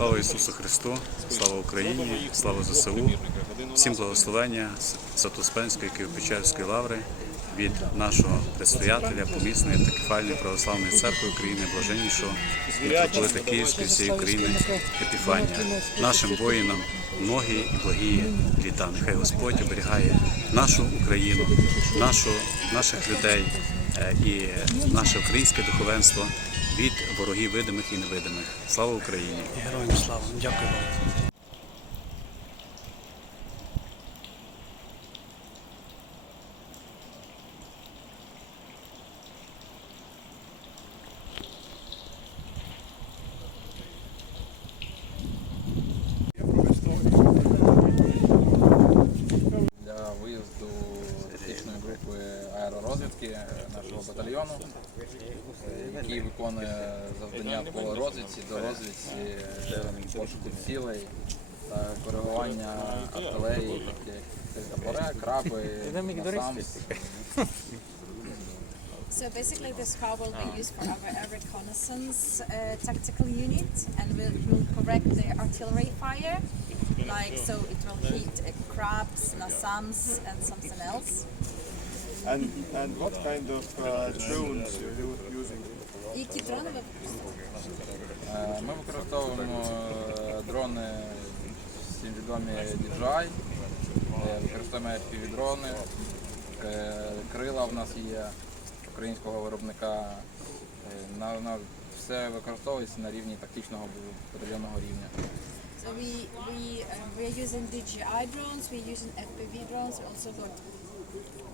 Слава Ісусу Христу, слава Україні, слава ЗСУ, всім благословення Свято-Успенської Києво-Печерської лаври від нашого предстоятеля помісної та кефальної православної церкви України, блаженнішого митрополита Київської всієї України Епіфанія. Нашим воїнам многі і благі літа. Нехай Господь оберігає нашу Україну, нашу, наших людей е, і наше українське духовенство від ворогів видимих і невидимих. Слава Україні! Героям слава. Дякую вам. для виїзду тактичної групи аеророзвідки нашого батальйону, е, який виконує завдання по розвідці, до розвідці, е, пошуку цілей та коригування артилерії, такі як топоре, краби, насамс. So basically this car will be used for our air reconnaissance uh, tactical unit and will, will correct the artillery fire. Like so it will hit uh, crabs, nasams and something else. And and what kind of uh, drones you're u- using? Які дрони ви використовуєте? Е, Ми використовуємо е, дрони всі відомі DJI, е, використовуємо півдрони, крила в нас є українського виробника. На, на все використовується на рівні тактичного батальйонного рівня. So we we uh, we are using DJI drones, we're using FPV drones, we also got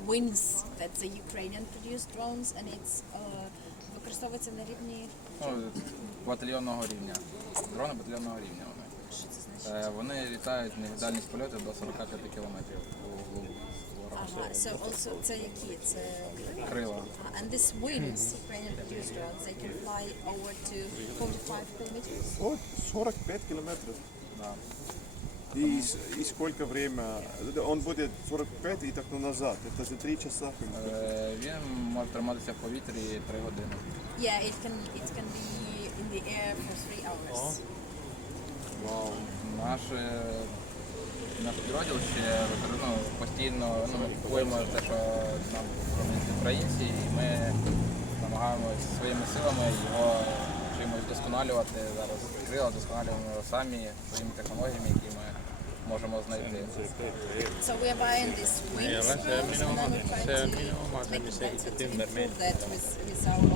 Wings, that's the Ukrainian produced drones and it's uh, використовується на рівні Ну, батальйонного рівня. Дрони батальйонного рівня вони. що це значить? Е, Вони літають на дальність польоту до 45 кілометрів у вуглу. Ага, so also це які? Це Крила. Uh, and this wings, Ukrainian produced drones, they can fly over to 45 kilometers. О, 45 километров. Да. И, и сколько время? Он будет 45 и так на назад. Это за 3 часа. Е, Він може триматися в повітрі 3 години. Yeah, it can it can be in the air for three hours. Вау. Наш, е, наш підрозділ ще ну, постійно ну, купуємо те, що нам роблять українці, і ми намагаємося своїми силами його чимось вдосконалювати. Зараз крила вдосконалюємо самі своїми технологіями, які можемо знайти. So we are buying this wings drones and then we're trying to make it better to improve that with, with our